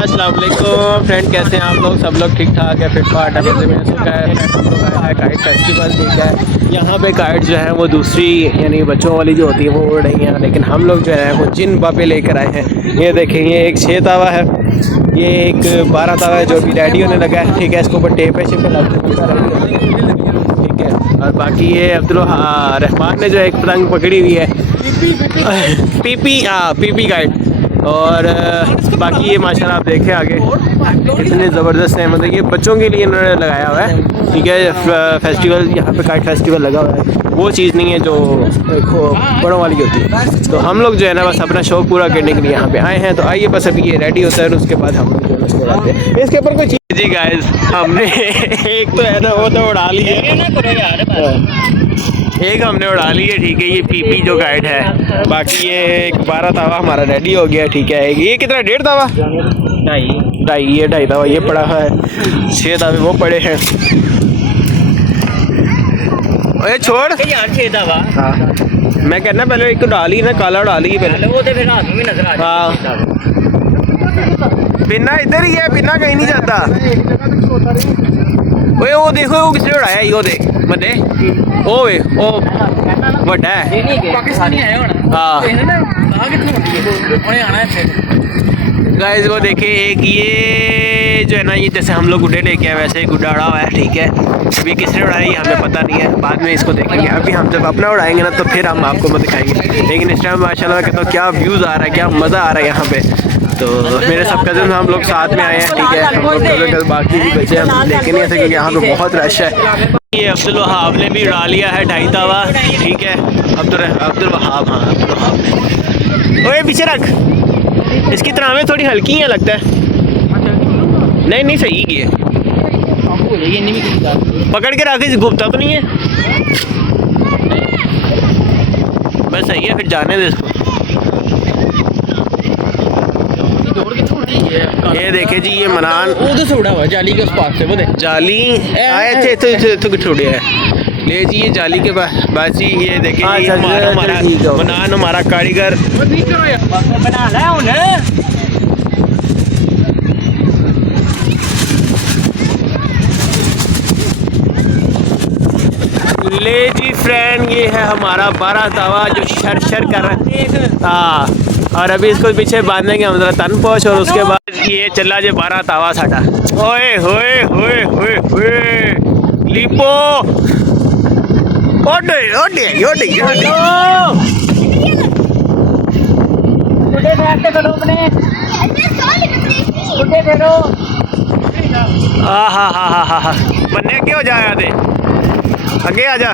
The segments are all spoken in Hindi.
अस्सलाम वालेकुम फ्रेंड, कैसे हैं आप लोग? सब लोग ठीक ठाक है, फिट फाट है, मजे में सुखा है। फ्रेंड हम लोग आए हैं काइट फेस्टिवल, ठीक है। यहाँ पे काइट जो है वो दूसरी यानी बच्चों वाली जो होती है वो उड़ रही हैं, लेकिन हम लोग जो है वो जिन बापे लेकर आए हैं। ये देखें, ये एक 6 तावा है, ये एक 12 तावा है जो भी रेडी होने लगा है, ठीक है। इसके ऊपर टेप है, शिप ठीक है। और बाकी ये अब्दुल रहमान ने जो एक पतंग पकड़ी हुई है, पीपी गाइड। और बाकी ये माशाल्लाह आप देखें आगे कितने ज़बरदस्त हैं, मतलब ये बच्चों के लिए इन्होंने लगाया हुआ है, ठीक है। फेस्टिवल यहाँ पे काइट फेस्टिवल लगा हुआ है, वो चीज़ नहीं है जो देखो बड़ों वाली होती है। तो हम लोग जो है ना बस अपना शौक पूरा करने के लिए यहाँ पे आए हैं। तो आइए बस अभी ये रेडी होता है और उसके बाद हम लोग उसको लाते हैं। इसके ऊपर कोई चीज़ जी गाइस, हमने एक तो है ना वो तो उड़ा ली है, एक हमने उड़ा ली है, ठीक है। ये पीपी जो गाइड है, बाकी ये एक 12 तावा हमारा रेडी हो गया, ठीक है। ये कितना 1.5 तावा, ढाई ये 2.5 तावा ये पड़ा है, 6 तावे वो पड़े हैं। अरे छोड़ यार 6 तावा। हाँ मैं कहना पहले एक डाली ना, काला डाली पहले वो तो फिर हाथ में नजर आ रहा है। हाँ बिना इधर ही है, बिना कहीं नहीं जाता। ओए वो देखो वो किसने उड़ाया, यो देख बंदे, ओए ओ बड़ा है पाकिस्तानी है होना। हाँ गाइस वो देखिए, एक ये जो है ना, ये जैसे हम लोग गुड्डे लेके आए वैसे गुड्डा उड़ा हुआ है, ठीक है। अभी किसने उड़ाया ये हमें पता नहीं है, बाद में इसको देखेंगे। अभी हम जब अपना उड़ाएंगे ना तो फिर हम आपको दिखाएंगे। लेकिन इस टाइम माशाल्लाह कहता हूँ क्या व्यूज़ आ रहा है, क्या मज़ा आ रहा है यहाँ पे। तो मेरे सब कज़न हम लोग साथ में आए हैं, ठीक है। हम लोग कज़न बाकी भी बच्चे हम लेके नहीं आ सकते क्योंकि यहाँ पे बहुत रश है। ये अब्दुल वहाब ने भी उड़ा लिया है 2.5 तावा, ठीक है। अब्दुल वहाब, हाँ अब्दुल वहाब ने। ओए पीछे रख, इसकी तनावें थोड़ी हल्की हैं लगता है। नहीं नहीं सही की है, पकड़ के रख, घूमता तो नहीं है, बस सही है, फिर जाने दे इसको। ये देखे जी, ये मनान उधर से उड़ा हुआ जाली के उस पास से, वो देख जाली आए थे तो छोड़े है। ले जी ये जाली के बाद जी ये देखे जी, हमारा मनान हमारा कारीगर ले जी फ्रेंड, ये है हमारा 12 तावा जो शर कर रहा है। हाँ और अभी इसको पीछे बांधेंगे हम जरा तन पोछ, और उसके बाद ये चला जे 12 तावा साडा। ओए होए होए होए होए लिपो ओडे ओडे ओडे हा बन्ने क्यों जाया थे, आगे आ जा,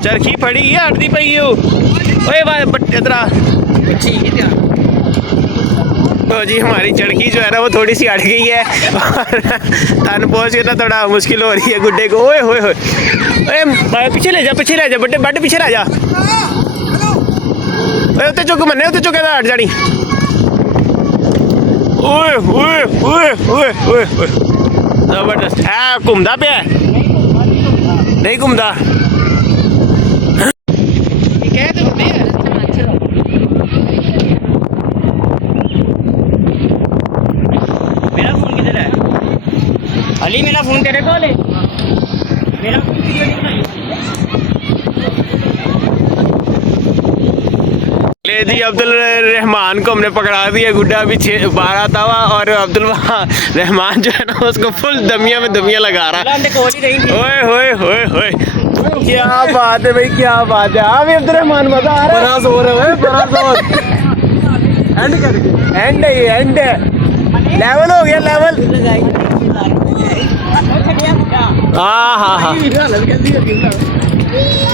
चरखी पड़ी है अड़ती पई है। ओए इधर तो जी हमारी चरखी जो है ना वो थोड़ी सी अड़ गई है और तन पहुँच के ना थोड़ा मुश्किल हो रही है गुड्डे को। ओए होए होए, ओए पीछे ले जा बड्डे बड्डे पीछे रह जा। ओए उत्ते चुक मन्ने, उत्ते चुके हट जानी। ओए ओए ओए ओए ओए जबरदस्त है, घूमदा पे नहीं घूमदा अली, मेरा फोन तेरे को ले, मेरा वीडियो नहीं बनाई। ले जी अब्दुल रहमान को हमने पकड़ा दिया, गुड्डा अभी 12 तावा, और अब्दुल रहमान जो है ना उसको फुल दमिया में दमिया लगा रहा है। ओए होए होए होए क्या बात है भाई, क्या बात है। हाँ भी अब्दुल रहमान मजा आ रहा है, बड़ा जोर है, बड़ा जोर। एंड कर, एंड है, ये एंड है, लेवल हो गया लेवल। हाँ हाँ हाँ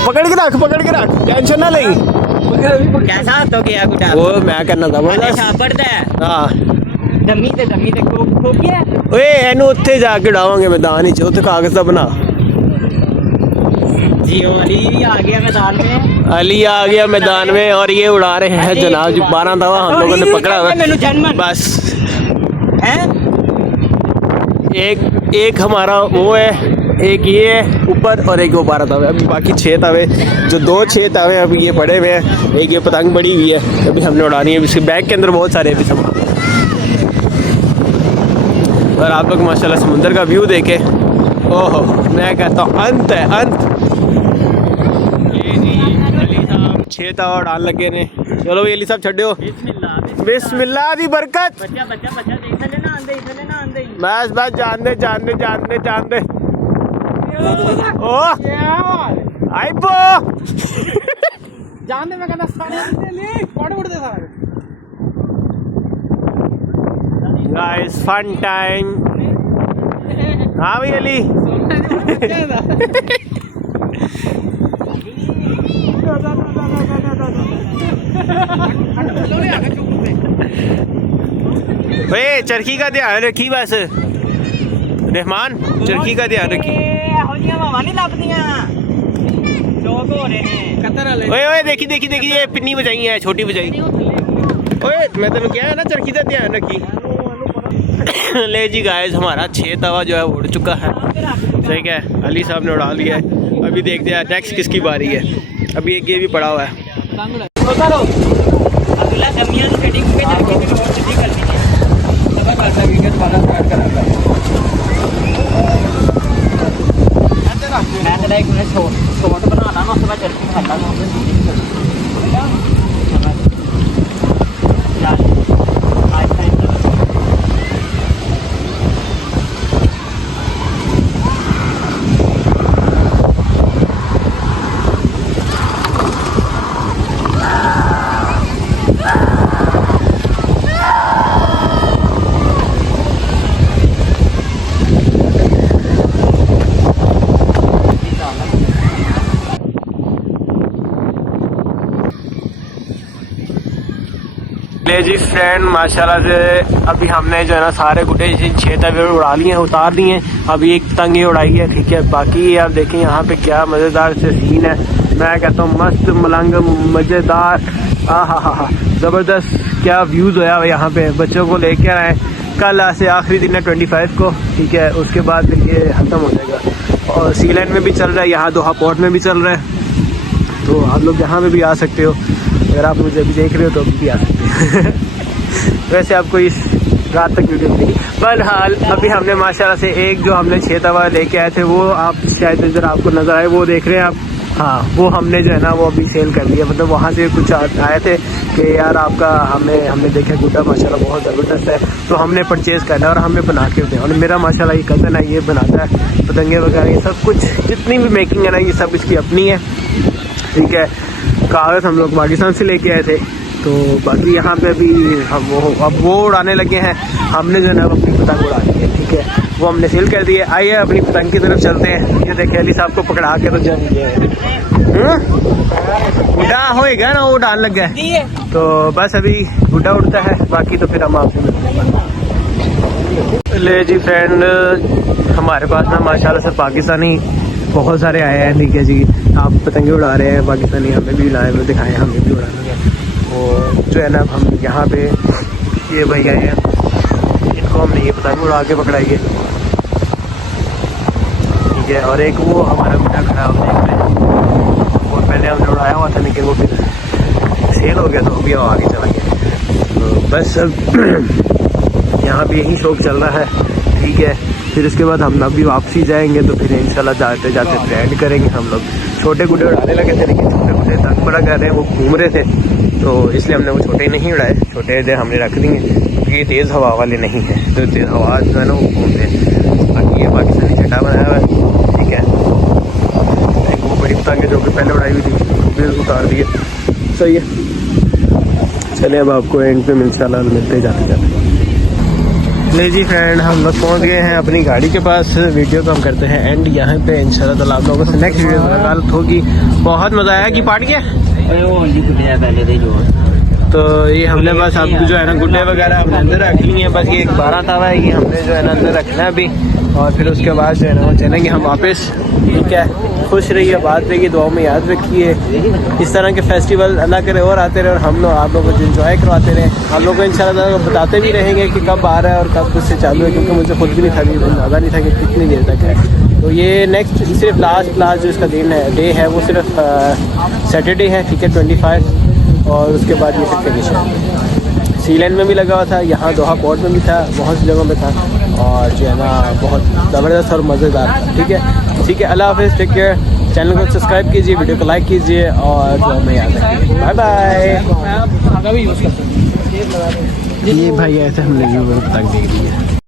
पकड़ के रख, टेंशन ना लेगी। कैसा तो क्या कुछ वो मैं करना था हाँ दमी ते ओए एनु उत्थे जाके उड़ावांगे मैदान ही, उत्थे कागज दा बना जी। अली आ गया मैदान में, अली आ गया मैदान में, और ये उड़ा रहे हैं जनाब जी 12 तावा हम लोगों ने पकड़ा हुआ है। बस एक एक हमारा वो है, एक ये है ऊपर और एक वो 12 तवे। अभी बाकी 6 तवे, जो 6 तवे अभी ये पड़े हुए हैं। एक ये पतंग बड़ी हुई है, अभी हमने उड़ानी है। इसके बैग के अंदर बहुत सारे अभी सामान। और आप लोग माशाल्लाह समुंदर का व्यू देखे, ओहो मैं कहता हूँ अंत है अंत। ये जी अली साहब 6 तवा उड़ान लगे ने। चलो भाई अली साहब छड्यो, बिस्मिल्लाह दी बरकत। बस बस जान दे जान दे जान दे जान दे। ओ आई बो जान दे, मैं कहना सारे ले फोड़ उड़ दे सारे। Guys fun time. हाँ भाई अली ओए चरखी का ध्यान रखी, बस रहमान चरखी का ध्यान रखी। ओए ओए देखी देखी देखी, ये पिन्नी बजाई है, छोटी बजाई। ओए मैं तेन क्या है ना, चरखी का ध्यान रखी। ले जी गाइस हमारा 6 तवा जो है उड़ चुका है। ठीक है, अली साहब ने उड़ा लिया है। अभी देखते हैं नेक्स्ट किसकी बारी है। अभी एक ये भी पड़ा हुआ है। ले जी फ्रेंड माशाल्लाह से अभी हमने जो है ना सारे गुड्डे 6 तवे उड़ा लिए हैं, उतार दिए हैं। अभी एक पतंग ही उड़ाई है। ठीक है, बाकी आप देखें यहाँ पे क्या मज़ेदार से सीन है। मैं कहता हूँ मस्त मलंग मज़ेदार, हा ज़बरदस्त क्या व्यूज़ होया हुआ यहाँ पे। बच्चों को लेकर आए, कल से आखिरी दिन है 25 को। ठीक है, उसके बाद ये ख़त्म हो जाएगा। और सी लाइन में भी चल रहा है, यहाँ दोहा पोर्ट में भी चल रहा है। तो आप लोग यहाँ पे भी आ सकते हो, अगर आप मुझे अभी देख रहे हो तो अभी भी आ सकते हैं। वैसे आपको इस रात तक वीडियो मिलेगी। बहरहाल अभी हमने माशाल्लाह से एक जो हमने 6 तवा लेके आए थे, वो आप शायद इधर आपको नज़र आए, वो देख रहे हैं आप। हाँ, वो हमने जो है ना वो अभी सेल कर लिया। मतलब वहाँ से कुछ आए थे कि यार आपका हमने देखा गुड्डा माशाल्लाह बहुत ज़बरदस्त है, तो हमने परचेज़ करना और हमें बना के दें। और मेरा माशाल्लाह ये कज़न है, ये बनाता है पतंगे वगैरह, ये सब कुछ जितनी भी मेकिंग है ना ये सब इसकी अपनी है। ठीक है, कागज़ हम लोग पाकिस्तान से लेके आए थे। तो बाकी यहाँ पे अभी हम वो उड़ाने लगे हैं। हमने जो है ना अपनी पतंग उड़ा दी है। ठीक है, वो हमने सेल कर दी है। आइए अपनी पतंग की तरफ चलते हैं। ये देखिए अली साहब को पकड़ा के तो जम गया गुड्डा होएगा ना, वो उड़ान लग गया। तो बस अभी गुड्डा उड़ता है, बाकी तो फिर हम आपसे मिलते हैं। ले जी फ्रेंड हमारे पास ना माशाल्लाह से पाकिस्तानी बहुत सारे आए हैं। ठीक है जी, आप पतंगे उड़ा रहे हैं पाकिस्तानी, हमें भी लाए हुए दिखाएं, हमें भी उड़ाना है। वो जो है ना हम यहाँ पे ये भाई आए हैं, इनको हमने ये पतंग उड़ा के पकड़ाई है। ठीक है, और एक वो हमारा गुड्डा खड़ा हो गया, और पहले हमने उड़ाया हुआ था लेकिन वो फिर सेल हो गया, तो अभी वो आगे चला गया। तो बस अब यहाँ पे यही शौक चल रहा है। ठीक है, फिर इसके बाद हम अभी वापसी जाएंगे, तो फिर इंशाल्लाह जाते जाते फ्रेंड करेंगे हम लोग। छोटे गुड्डे उड़ाने लगे थे, लेकिन छोटे गुड्डे तंग बड़ा कर रहे हैं, वो घूम रहे थे, तो इसलिए हमने वो छोटे नहीं उड़ाए। छोटे जो हमने रख दिए, क्योंकि ये तेज़ हवा वाले नहीं हैं, तो तेज़ हवा जो है ना वो घूमते हैं। बाकी ये पाकिस्तानी छठा बनाया हुआ है। ठीक है, एक वो बड़ी पतंग जो कि पहले उड़ाई हुई थी, वो उतार दिए। सही है, चलिए अब आपको एंड पे इंशाल्लाह मिलते जाते जाते। ले जी फ्रेंड हम लोग पहुंच गए हैं अपनी गाड़ी के पास। वीडियो को हम करते हैं एंड यहाँ पे। इंशाल्लाह ताला आप लोगों से नेक्स्ट वीडियो में मुलाकात होगी। बहुत मज़ा आया कि पार्ट गया पहले तो ये हमने बस अब जो है ना गुड्डे वगैरह हमने अंदर रख लिए हैं, बस ये एक 12 था है, ये हमने जो है ना अंदर रखना है अभी, और फिर उसके बाद जो है ना वो चलेंगे हम वापस। ठीक है, खुश रहिए, बात रहिए, दुआओं में याद रखिए। इस तरह के फेस्टिवल अल्लाह करे और आते रहे, और हम लोग आप लोगों को इंजॉय करवाते रहे। आप लोगों को इंशाल्लाह बताते भी रहेंगे कि कब आ रहा है और कब उससे चालू है, क्योंकि मुझे खुद भी नहीं था, अंदाज़ा नहीं था कि कितनी देर तक है। तो ये नेक्स्ट सिर्फ लास्ट जो इसका दिन है, डे है, वो सिर्फ सैटरडे है। ठीक है, 25, और उसके बाद ये फिर फिनिश है। सीलैंड में भी लगा हुआ था, यहाँ दोहा पोर्ट में भी था, बहुत सी जगहों पे था, और जो है ना बहुत ज़बरदस्त और मज़ेदार था। ठीक है, अल्लाह हाफ़िज़, टेक केयर। चैनल को सब्सक्राइब कीजिए, वीडियो को लाइक कीजिए, और जो हमें याद रखिए। Bye bye. आगा भी यूज़ करते हैं। ये भाई ऐसे हमने व्यू तक देख लिया।